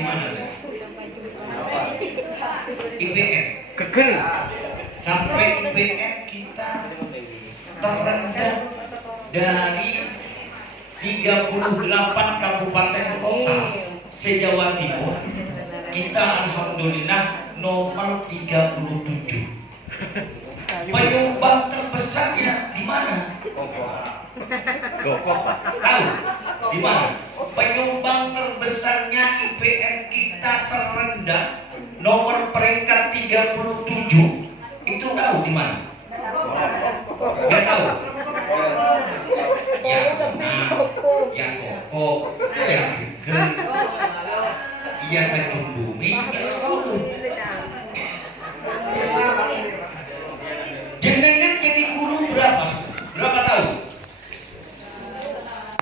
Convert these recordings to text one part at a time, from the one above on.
di mana tuh? IPM. Kegel. Sampai IPM kita terendah dari 38 kabupaten kota se-Jawa Timur. Kita alhamdulillah nomor 37. Penyumbang terbesarnya di mana? Gokok, Pak. Tahu? Di mana? Penyumbang terbesarnya IPM kita terendah nomor peringkat 37. Itu tahu di mana? Nggak tahu? Ya Koko, ya Gegel, ya Tanjung Bumi, ya Solo. Jenengan jadi guru berapa? Berapa tahun?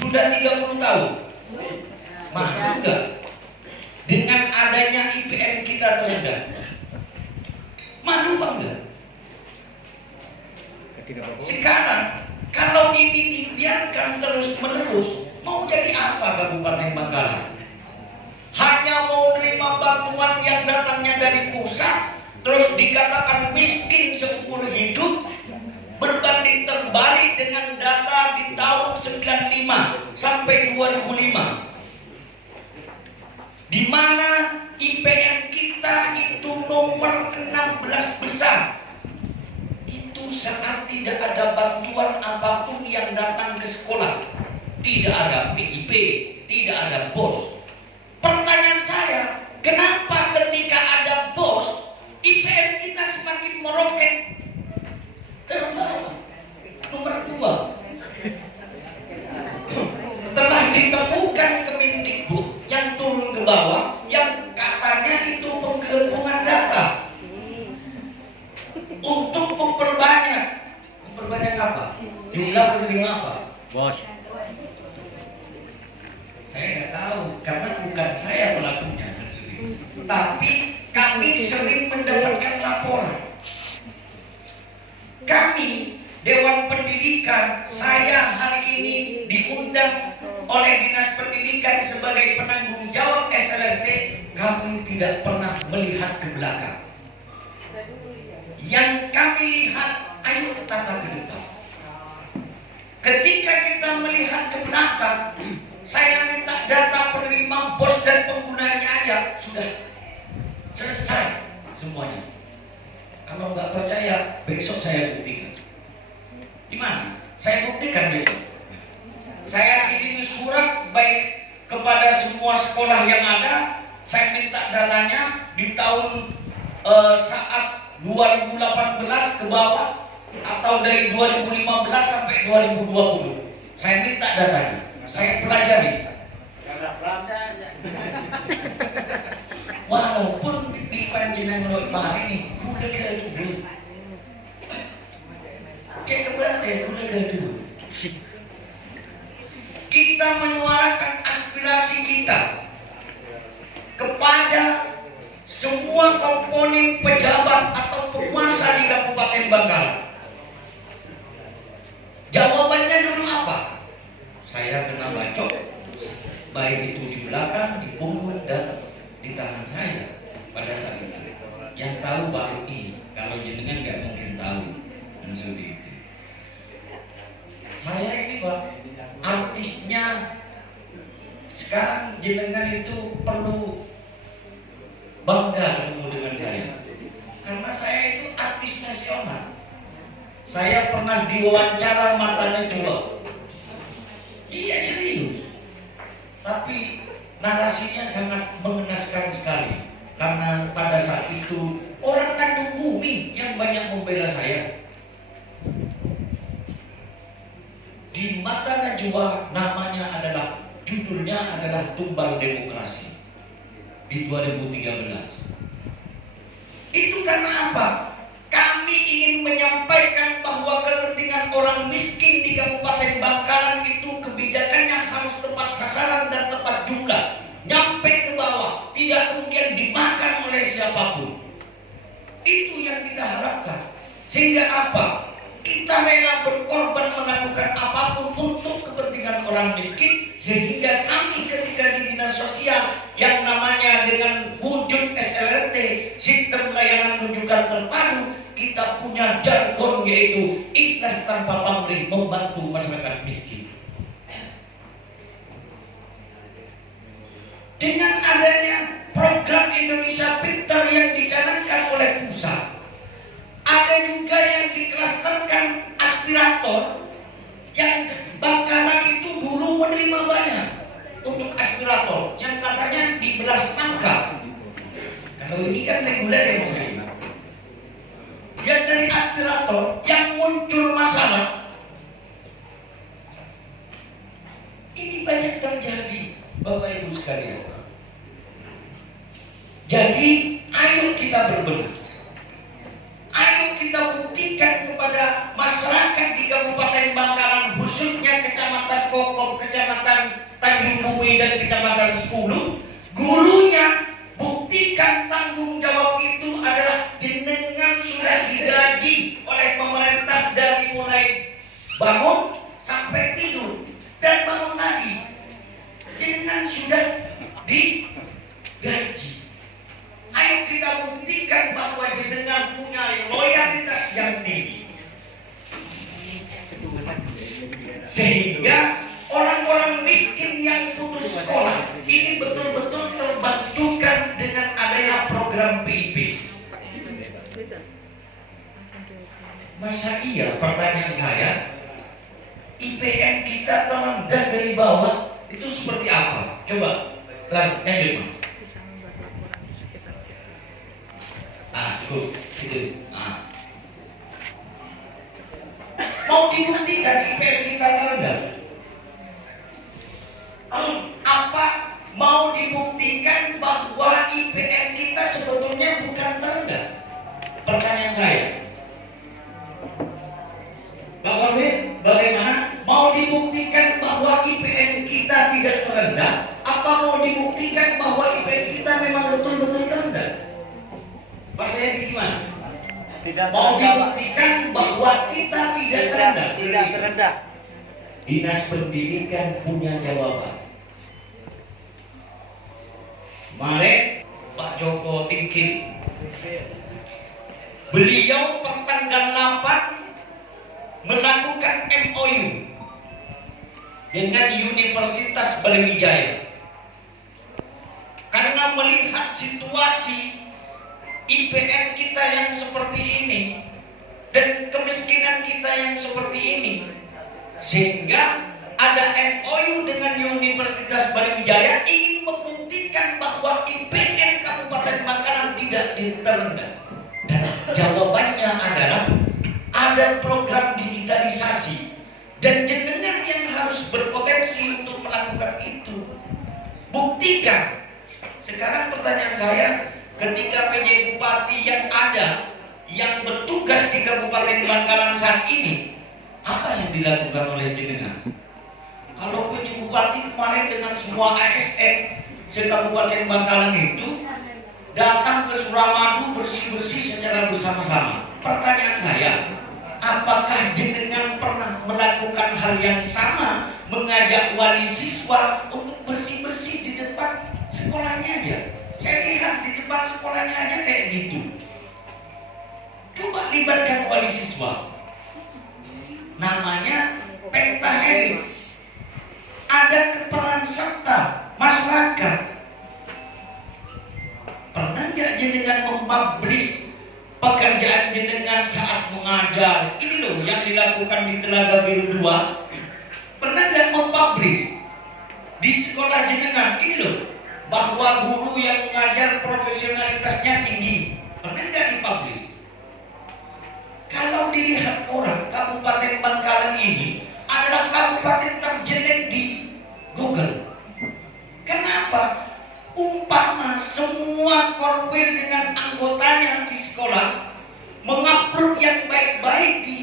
Sudah 30 tahun. Malu enggak? Dengan adanya IPM kita terendah. Malu bangga. Sekarang kalau ini dibiarkan terus menerus, mau jadi apa Kabupaten Bangkalan? Hanya mau terima bantuan yang datangnya dari pusat, terus dikatakan miskin seumur hidup, berbanding terbalik dengan data di tahun 95 sampai 2005, di mana IPM kita itu nomor 16 besar. Itu saat tidak ada bantuan apapun yang datang ke sekolah, tidak ada PIP, tidak ada BOS. Pertanyaan saya, kenapa ketika ada BOS, IPM kita semakin meroket terbawah, nomor 2. Telah ditemukan Kemendikbud yang turun ke bawah, yang katanya itu penggelembungan data untuk memperbanyak apa? Jumlah penerima apa? Bos. Saya nggak tahu karena bukan saya pelakunya, tapi kami sering mendapatkan laporan. Kami Dewan Pendidikan, saya hari ini diundang oleh Dinas Pendidikan sebagai penanggung jawab SLRT. Kami tidak pernah melihat ke belakang. Yang kami lihat, ayo tata ke depan. Ketika kita melihat ke belakang, saya minta data penerima BOS dan penggunanya aja, sudah selesai semuanya. Kalau nggak percaya, besok saya buktikan. Di mana? Saya buktikan besok. Saya kirim surat baik kepada semua sekolah yang ada. Saya minta datanya di tahun saat 2018 ke bawah, atau dari 2015 sampai 2020. Saya minta datanya, saya pelajari. Walaupun di panjenengan Pak ini kuda kedua, cek keberatan kuda kedua. Kita menyuarakan aspirasi kita kepada semua komponen pejabat atau penguasa di Kabupaten Bangkalan. Jawabannya dulu apa? Saya kena bacok, baik itu di belakang, di punggung, dan di tangan saya pada saat itu. Yang tahu baru ini, kalau jenengan nggak mungkin tahu, dan seperti itu. Saya ini Pak, artisnya sekarang jenengan itu perlu bangga ketemu dengan saya, karena saya itu artis nasional. Saya pernah diwawancara Matanya Coba. Iya serius. Tapi narasinya sangat mengenaskan sekali, karena pada saat itu orang Tanjung Bumi yang banyak membela saya. Di Mata Najwa namanya adalah, judulnya adalah Tumbal Demokrasi di 2013. Itu karena apa? Kami ingin menyampaikan bahwa kepentingan orang miskin di Kabupaten Bangkalan itu kebijakannya harus tepat sasaran dan tepat jumlah, nyampe ke bawah, tidak kemudian dimakan oleh siapapun. Itu yang kita harapkan. Sehingga apa? Kita rela berkorban melakukan apapun untuk kepentingan orang miskin, sehingga kami ketika di dinas sosial yang namanya yaitu ikhlas tanpa pamrih membantu masyarakat miskin. Dengan adanya program Indonesia Pintar yang dicanangkan oleh pusat, ada juga yang diklasterkan aspirator yang Bangkalan itu dulu menerima banyak untuk aspirator yang katanya dibelah semangka. Kalau ini kan reguler ya Mas. Yang dari aspirator yang muncul masalah ini banyak terjadi, Bapak Ibu sekalian. Jadi ayo kita berbenah. Ayo kita buktikan kepada masyarakat di Kabupaten Bangkalan, khususnya Kecamatan Kokop, Kecamatan Tanjung Bumi dan Kecamatan 10, gurunya buktikan tanggung jawab itu adalah jenengan sudah digaji oleh pemerintah dari mulai bangun sampai tidur dan bangun lagi. Jenengan sudah digaji. Ayo kita buktikan bahwa jenengan punya loyalitas yang tinggi, sehingga orang-orang miskin yang putus sekolah ini betul-betul terbantukan dengan adanya program PIP. Masa iya, pertanyaan saya, IPM kita terendah dari bawah itu seperti apa? Coba lanjut Mas. Cukup itu. Mau dibuktikan IPM kita terendah? Apa mau dibuktikan bahwa IPM kita sebetulnya bukan terendah? Pertanyaan saya, Pak Korwin, bagaimana? Mau dibuktikan bahwa IPM kita tidak terendah? Apa mau dibuktikan bahwa IPM kita memang betul-betul terendah? Pak saya gimana? Tidak mau terendah, dibuktikan bahwa kita tidak terendah? Tidak terendah. Dinas Pendidikan punya jawaban. Kemarin Pak Joko Tingkir, beliau pertanggal 8 melakukan MOU dengan Universitas Brawijaya karena melihat situasi IPM kita yang seperti ini dan kemiskinan kita yang seperti ini, sehingga ada MOU dengan Universitas Brawijaya ingin membuktikan bahwa IPM Kabupaten Bangkalan tidak terendah. Dan jawabannya adalah ada program digitalisasi dan jenengan yang harus berpotensi untuk melakukan itu. Buktikan. Sekarang pertanyaan saya, ketika PJ Bupati yang ada yang bertugas di Kabupaten Bangkalan saat ini, apa yang dilakukan oleh jenengan? Kalau PJ Bupati kemarin dengan semua ASN se-Kabupaten Bangkalan itu datang ke Suramadu bersih-bersih secara bersama-sama. Pertanyaan saya, apakah jenengan pernah melakukan hal yang sama, mengajak wali siswa untuk bersih-bersih di depan sekolahnya aja? Saya lihat di depan sekolahnya aja kayak gitu. Coba libatkan wali siswa. Namanya Pentaheri. Ada peran serta masyarakat. Pernah nggak jenengan mempublish pekerjaan jenengan saat mengajar? Ini loh yang dilakukan di Telaga Biru 2. Pernah nggak mempublish di sekolah jenengan? Ini loh, bahwa guru yang mengajar profesionalitasnya tinggi. Pernah nggak dipublish? Kalau dilihat orang, Kabupaten Bangkalan ini adalah kabupaten terjelek di Google. Kenapa? Umpama semua korwil dengan anggotanya di sekolah mengupload yang baik-baik di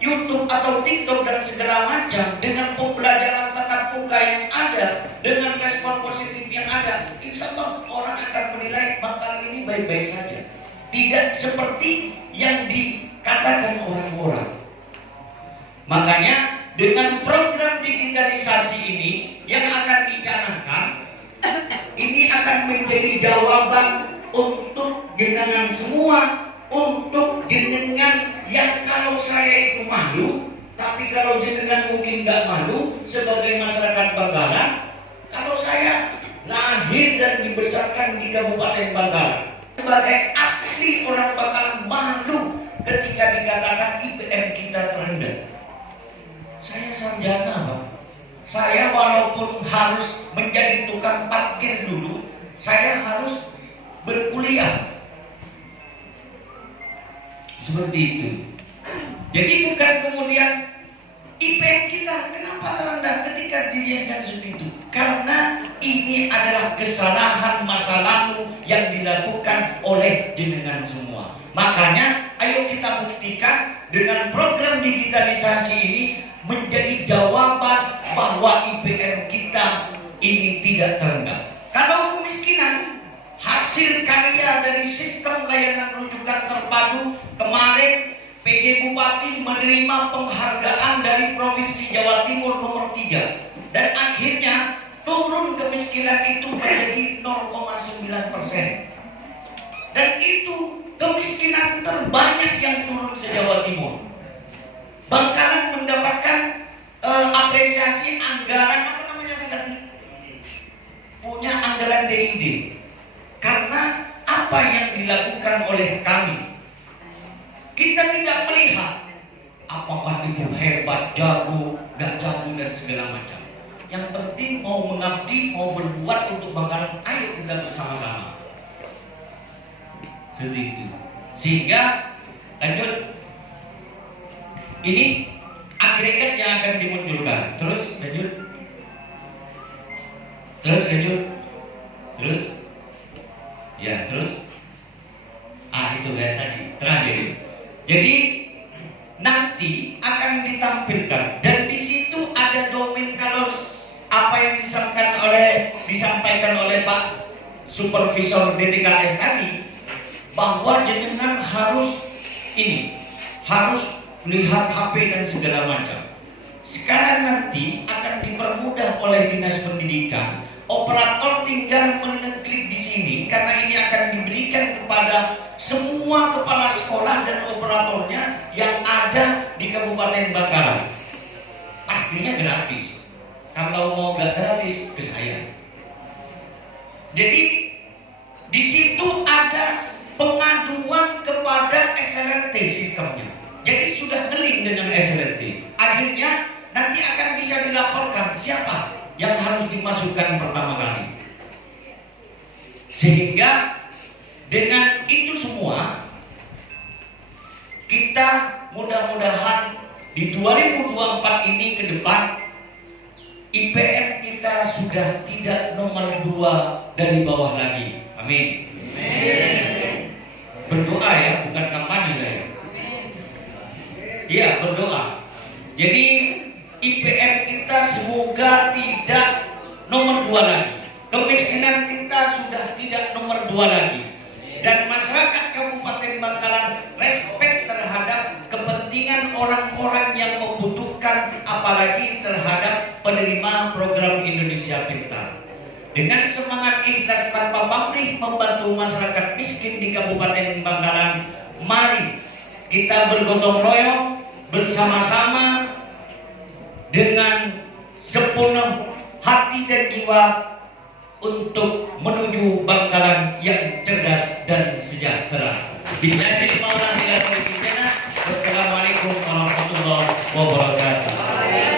YouTube atau TikTok dan segala macam, dengan pembelajaran tatap muka yang ada, dengan respon positif yang ada, insya Allah orang akan menilai Bangkalan ini baik-baik saja. Tidak seperti yang dikatakan orang-orang. Makanya dengan program digitalisasi ini yang akan dicanangkan, ini akan menjadi jawaban untuk jenengan semua, untuk jenengan yang kalau saya itu malu, tapi kalau jenengan mungkin nggak malu sebagai masyarakat Bangkalan, kalau saya lahir dan dibesarkan di Kabupaten Bangkalan, sebagai asli orang Bangkalan malu ketika dikatakan IPM kita terendah. Saya sarjana, Bang. Saya walaupun harus menjadi tukang parkir dulu, saya harus berkuliah. Seperti itu. Jadi bukan kemudian IPM kita kenapa terendah ketika diriakan seperti itu? Karena ini adalah kesalahan masa lalu yang dilakukan oleh jenengan semua. Makanya ayo kita buktikan dengan program digitalisasi ini menjadi jawaban bahwa IPM kita ini tidak terendah. Kalau kemiskinan hasil karya dari sistem layanan rujukan terpadu, kemarin PJ Bupati menerima penghargaan dari Provinsi Jawa Timur nomor 3 dan akhirnya turun kemiskinan itu menjadi 0,9%. Dan itu kemiskinan terbanyak yang turun se-Jawa Timur. Bangkalan mendapatkan apresiasi anggaran apa namanya tadi? Punya anggaran DID. Karena apa yang dilakukan oleh kami. Kita tidak melihat apakah itu hebat, jago, gak jago dan segala macam. Yang penting mau mengabdi, mau berbuat untuk Bangkalan, ayo kita bersama-sama. Seperti itu. Sehingga lanjut. Ini agregat yang akan dimunculkan. Terus lanjut. Terus lanjut. Terus. Ya, terus. Itu kayak tadi. Terakhir. Jadi nanti akan ditampilkan dan di situ ada domain kalau apa yang disampaikan oleh Pak Supervisor DTKS tadi bahwa jenengan harus lihat HP dan segala macam. Sekarang nanti akan dipermudah oleh Dinas Pendidikan. Operator tinggal mengeklik di sini karena ini akan diberikan kepada semua kepala sekolah dan operatornya yang ada di Kabupaten Bangkalan. Pastinya gratis. Kalau mau nggak gratis ke saya. Jadi di situ ada pengaduan kepada SRT sistemnya. Jadi sudah ngelink dengan SRT. Akhirnya nanti akan bisa dilaporkan siapa yang harus dimasukkan pertama kali. Sehingga dengan itu semua kita mudah-mudahan di 2024 ini ke depan IPM kita sudah tidak nomor 2 dari bawah lagi. Amin. Berdoa ya, bukan kampanye saya. Iya, berdoa. Jadi IPM kita semoga tidak nomor 2 lagi. Kemiskinan kita sudah tidak nomor 2 lagi. Dan masyarakat Kabupaten Bangkalan respect terhadap kepentingan orang-orang yang membutuhkan, apalagi terhadap penerima program Indonesia Pintar. Dengan semangat ikhlas tanpa pamrih membantu masyarakat miskin di Kabupaten Bangkalan, mari kita bergotong royong bersama-sama dengan sepenuh hati dan jiwa untuk menuju Bangkalan yang cerdas dan sejahtera. Wassalamualaikum warahmatullahi wabarakatuh.